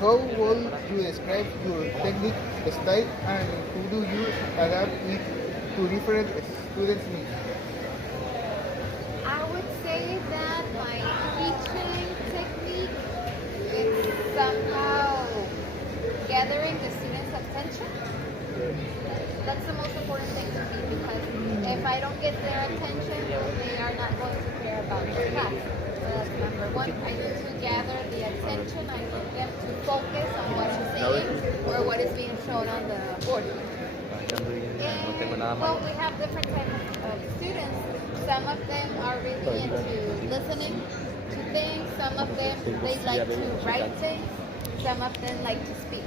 How would you describe your technique, style, and how do you adapt it to different students' needs? I would say that my teaching technique is somehow gathering the students' attention. That's the most important thing to me because if I don't get their attention, they are not going to care about the class. So that's number one. I need to gather the attention. I need them to focus on what I'm saying or what is being shown on the board. And well, we have different types of students. Some of them are really into listening to things. Some of them they like to write things. Some of them like to speak.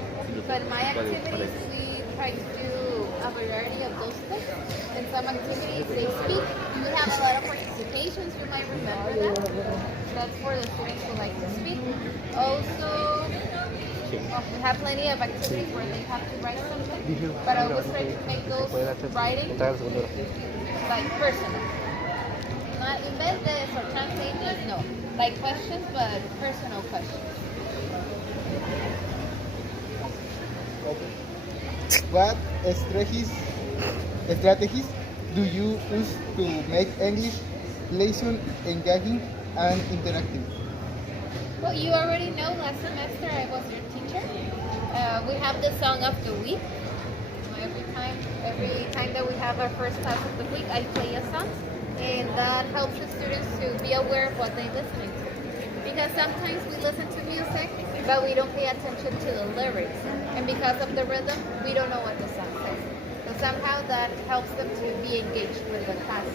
So in my activities, we try to do a variety of those things. In some activities, they speak. We have a lot of participations. You might remember that. That's for the students who like to speak. Also, we have plenty of activities where they have to write something, but I always try to make those writing like personal. Not invent this or translate this, no. Like questions, but personal questions. What strategies do you use to make English lesson engaging and interactive? Well, you already know last semester I was your teacher. We have the song of the week. Every time that we have our first class of the week, I play a song, and that helps the students to be aware of what they're listening to. Because sometimes we listen to music, but we don't pay attention to the lyrics, and because of the rhythm, we don't know what the song says. So somehow that helps them to be engaged with the class.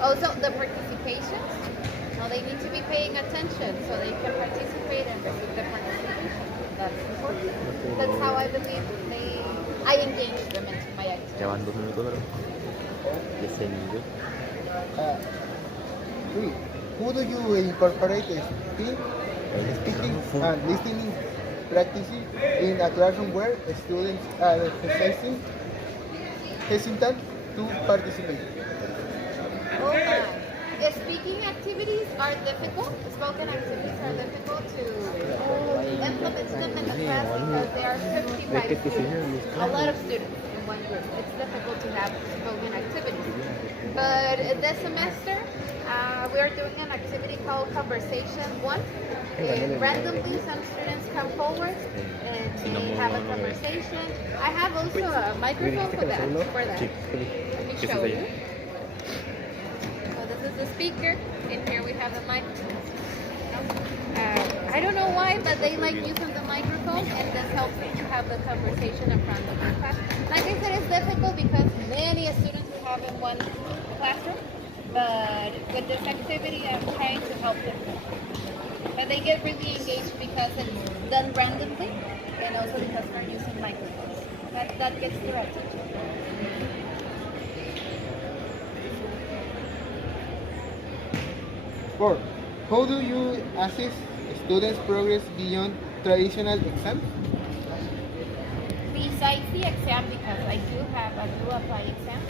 Also, the participations. Now they need to be paying attention so they can participate and receive the participation. That's important. That's how I believe I engage them into my activity. Ya van 2 minutos, bro. Y ese nivel. Uh, Three, how do you incorporate speaking and listening practices in a classroom where students are hesitant to participate? Oh my. Speaking activities are difficult. Spoken activities are difficult to implement them in the class because there are 55 students. A lot of students in one group. It's difficult to have spoken activities. But this semester, we are doing an activity called Conversation 1. And randomly, some students come forward and they have a conversation. I have also a microphone for that. Let me show you. So this is the speaker, and here we have a microphone. I don't know why, but they like using the microphone, and this helps them to have the conversation in front of the class. Like I said, it's difficult because many students we have in one classroom, but with this activity, I'm trying to help them. But they get really engaged because it's done randomly, and also because we're using microphones. That gets their attention. 4. How do you assess students' progress beyond traditional exams? Besides the exam, because I do apply exams,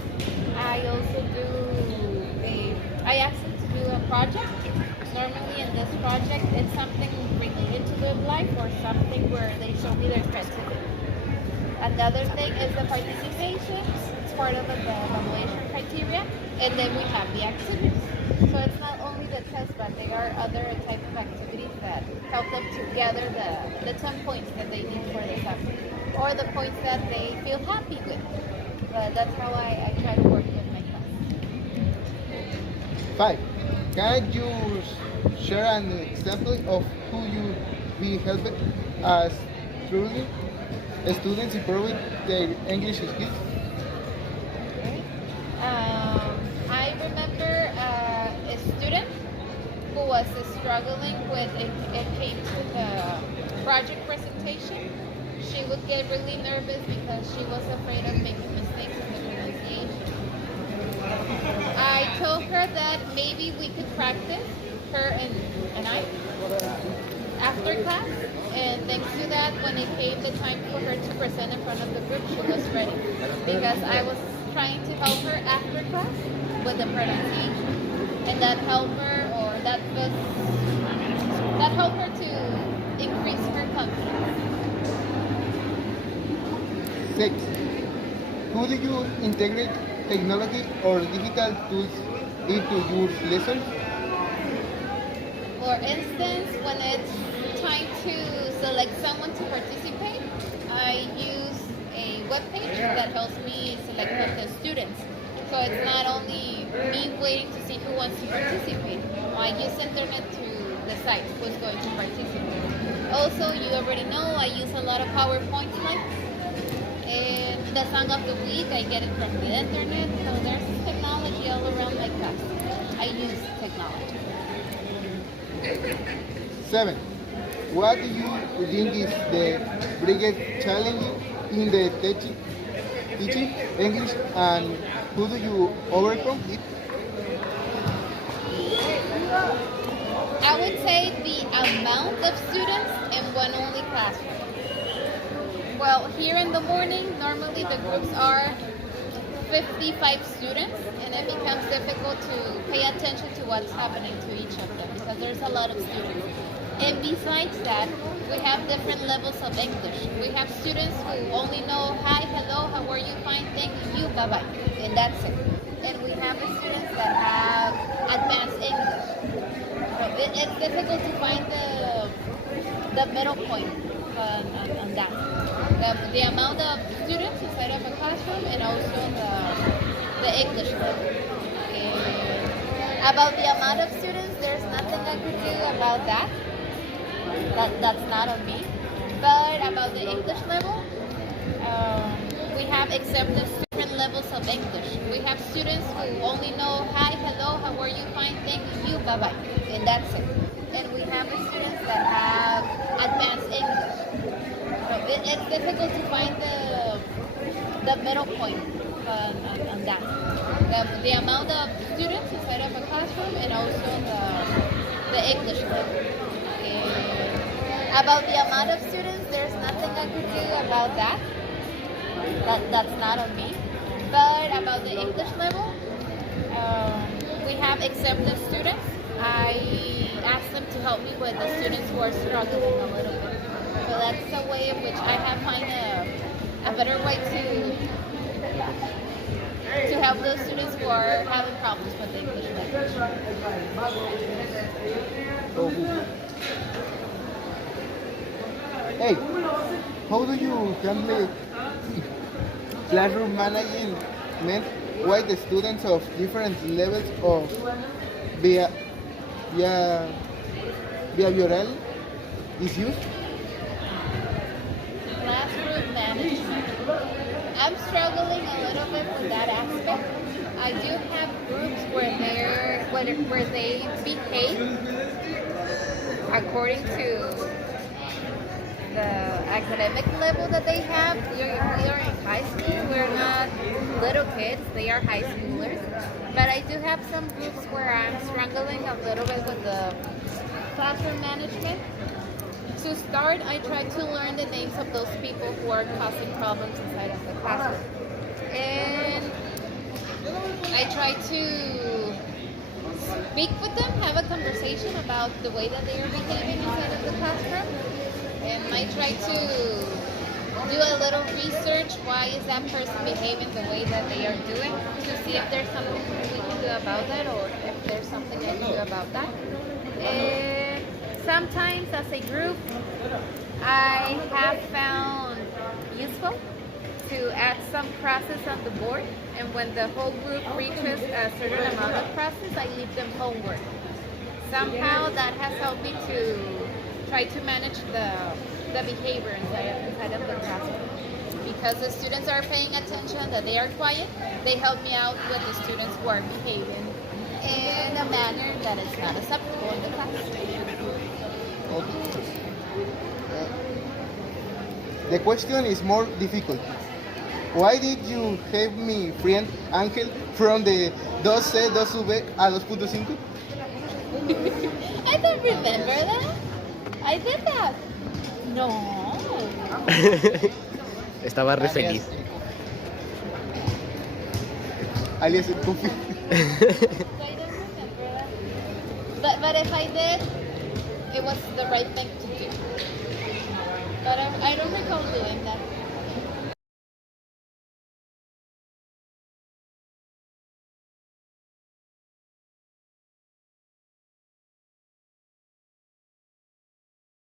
I also I ask them to do a project. Normally in this project, it's something related to their life or something where they show me their creativity. Another thing is the participation. It's part of the evaluation criteria. And then we have the activities. So it's not only the test, but there are other types of activities that help them to gather the 10 points that they need for the subject or the points that they feel happy with. That's how I try to work with my class. 5. Can you share an example of who you be helped as truly students improving their English skills? I remember a student who was struggling with it came to the project presentation. She would get really nervous because she was afraid of making mistakes in the pronunciation. I told her that maybe we could practice, her and I, after class. And thanks to that, when it came the time for her to present in front of the group, she was ready. Because I was trying to help her after class with the pronunciation. And that helped her, or that helped her to increase her confidence. 6. How do you integrate technology or digital tools into your lessons? For instance, when it's time to select someone to participate, I use a web page that helps me select the students. So it's not only me waiting to see who wants to participate. I use internet to decide who's going to participate. Also, you already know I use a lot of PowerPoint slides. And the song of the week, I get it from the internet. So there's technology all around my class. I use technology. 7. What do you think is the biggest challenge in the teaching English, and how do you overcome it? I would say the amount of students in one only classroom. Well, here in the morning, normally the groups are 55 students, and it becomes difficult to pay attention to what's happening to each of them because there's a lot of students. And besides that, we have different levels of English. We have students who only know hi, hello, how are you, fine, thank you, bye-bye, and that's it. And we have the students that have advanced English. So it's difficult to find the middle point on that. The amount of students inside of a classroom and also the English level. And about the amount of students, there's nothing I could do about that. That's not on me. But about the English level, we have accepted different levels of English. We have students who only know hi, hello, how are you, fine, thank you, bye-bye, and that's it. And we have the students that have advanced English. So it's difficult to find the middle point on that. The amount of students inside of a classroom and also the English level. And about the amount of students, there's nothing I could do about that. That's not on me. But about the English level, we have accepted students. I ask them to help me with the students who are struggling a little bit. So that's a way in which I have find a better way to help those students who are having problems with the English language. Hey, how do you handle classroom management while the students of different levels of behavioral issues? Classroom management. I'm struggling a little bit with that aspect. I do have groups where they behave according to the academic level that they have. We are in high school. We're not little kids. They are high schoolers. But I do have some groups where I'm struggling a little bit with the classroom management. To start, I try to learn the names of those people who are causing problems inside of the classroom. And I try to speak with them, have a conversation about the way that they are behaving inside of the classroom. And I try to do a little research, why is that person behaving the way that they are doing, to see if there's something we can do about that or if there's something I can do about that. And sometimes as a group, I have found useful to add some crosses on the board, and when the whole group reaches a certain amount of crosses, I leave them homework. Somehow that has helped me to try to manage the behavior inside of the classroom. Because the students are paying attention, that they are quiet, they help me out with the students who are behaving in a manner that is not acceptable in the class. Okay. The question is more difficult. Why did you have me friend Ángel from the 2C, 2V a 2.5? I don't remember that. I did that. No. Estaba re feliz. Alias el Puffy. I don't remember that. But if I did, it was the right thing to do. But I don't recall doing that.